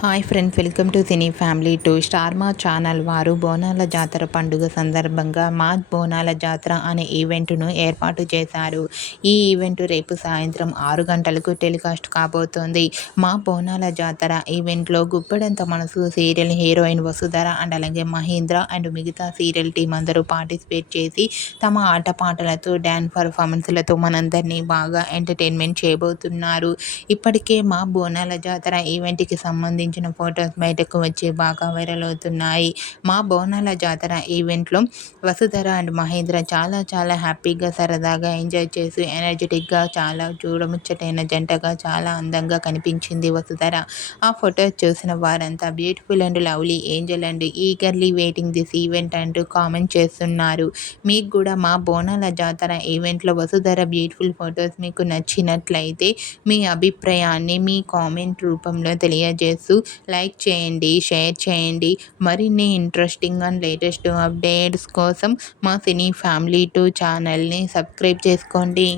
Hi friends, welcome to cine family to star మా channel వారు బోనాల జాతర పండుగ సందర్భంగా మా బోనాల జాతర అనే ఈవెంట్ను ఏర్పాటు చేశారు. ఈ ఈవెంట్ రేపు సాయంత్రం 6 గంటలకు టెలికాస్ట్ కాబోతోంది. మా బోనాల జాతర ఈవెంట్లో గుప్పెడంత మనసు సీరియల్ హీరోయిన్ వసుధర అండ్ అలాగే మహేంద్ర అండ్ మిగతా సీరియల్ టీం అందరూ పార్టిసిపేట్ చేసి తమ ఆటపాటలతో డ్యాన్స్ పర్ఫార్మెన్స్లతో మనందరినీ బాగా ఎంటర్టైన్మెంట్ చేయబోతున్నారు. ఇప్పటికే మా బోనాల జాతర ఈవెంట్కి సంబంధించిన ఫొటోస్ బయటకు వచ్చి బాగా వైరల్ అవుతున్నాయి. మా బోనాల జాతర ఈవెంట్లో వసుధర అండ్ మహేంద్ర చాలా హ్యాపీగా సరదాగా ఎంజాయ్ చేసి ఎనర్జెటిక్గా చాలా చూడముచ్చటైన జంటగా చాలా అందంగా కనిపించింది వసుధర. ఆ ఫొటోస్ చూసిన వారంతా beautiful and lovely Angel and eagerly waiting this event అంటూ కామెంట్ చేస్తున్నారు. మీకు కూడా మా బోనాల జాతర ఈవెంట్లో వసుధర బ్యూటిఫుల్ ఫొటోస్ మీకు నచ్చినట్లయితే మీ అభిప్రాయాన్ని మీ కామెంట్ రూపంలో తెలియజేస్తూ లైక్ చేయండి, షేర్ చేయండి. మరిన్ని ఇంట్రెస్టింగ్ అండ్ లేటెస్ట్ అప్డేట్స్ కోసం మా సినీ ఫ్యామిలీ 2 ఛానల్ని సబ్స్క్రైబ్ చేసుకోండి.